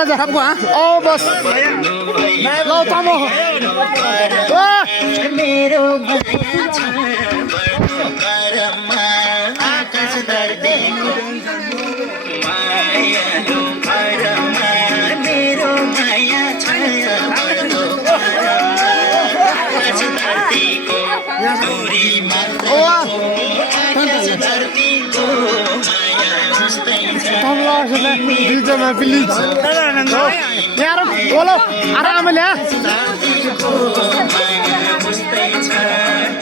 राजा सबको हाँ ओ बस ल तम मेरो माया छ बडो घरमा आकाश धरतीको मायालु घरमा मेरो माया छ बडो घरमा आकाश धरतीको दूरी मात्र आकाश धरतीको माया जस्तै छ बीचमा प्लिज यार बोलो आरामले माया उस्तै छ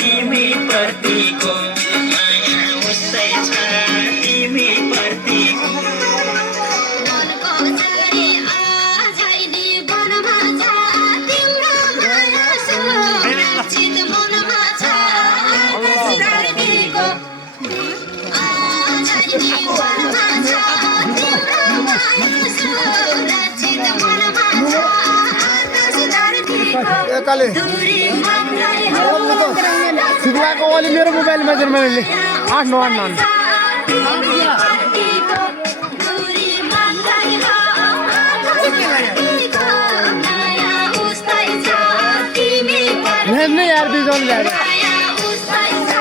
तिमी प्रतिको माया उस्तै छ तिमी प्रतिको मनको झरी आझैली वनमा छ तिम्रो माया सुरक्षित मनमा छ आकाश धरतीको आझैली वनमा छ तिम्रो माया सुरक्षित मनमा छ आकाश धरतीको एकाले दूरी मात्रै हो सुब्बाको ओली मेरो मोबाइलमा चाहिँ मैले 8989 दूरी मात्रै हो आकाश माया उस्तै छ तिमी नहीं यार बीजों में जाएगा माया उस्तै छ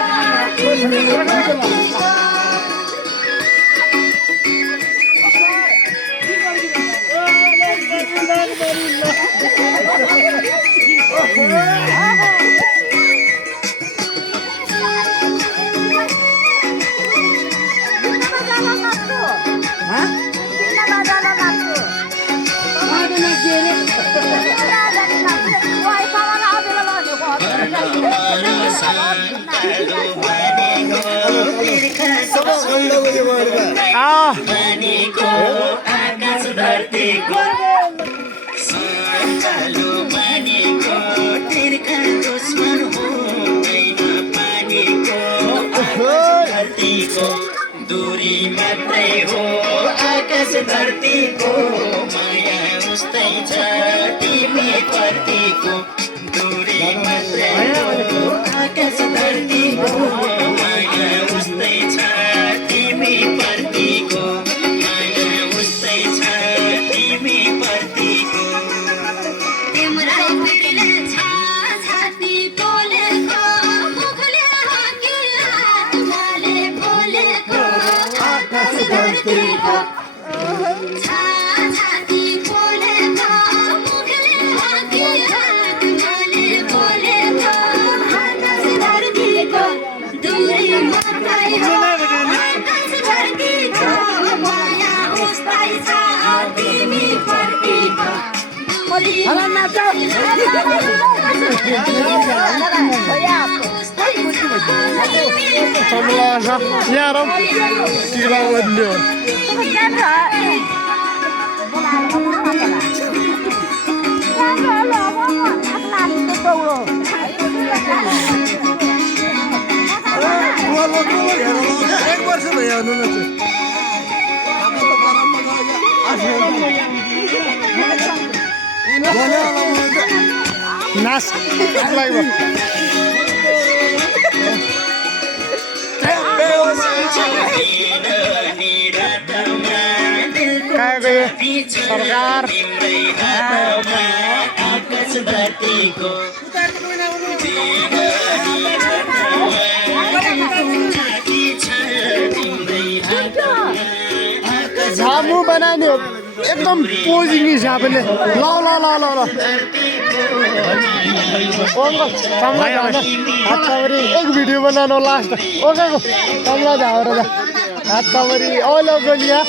तिमी प्रतिको भनेको आकाश धरतीको सञ्चालु भनेको तिर्खा दुश्मन हुँदैन पानीको आकाश धरतीको दूरी मात्रै हो आकाश धरतीको माया उस्तै छ तिमी प्रतिको दूरी मात्रै हो आकाश धरतीको माया उस्तै छ तिमी प्रतिको माया उस्तै छ तिमी प्रतिको तिम्रै पिरले छ छाती बोलेको मुखले हकी आत्माले बोलेको आकाश धरतीको छ छाती बोलेको मुखले हकी आत्माले बोलेको आकाश धरतीको दूरी मात्रै हो आकाश धरतीको माया उस्तै छ तिमी प्रतिको यार किला बदल्यो एक वर्ष भयो नास लाग्यो सरकार आकाश धरतीको झामु बनाने हो एकदम पोजिङ हिसाबले ल ल ल ल ल एक वीडियो बनानो लास्ट ओके कमला जा हाथ कमरी ओ लोग लिया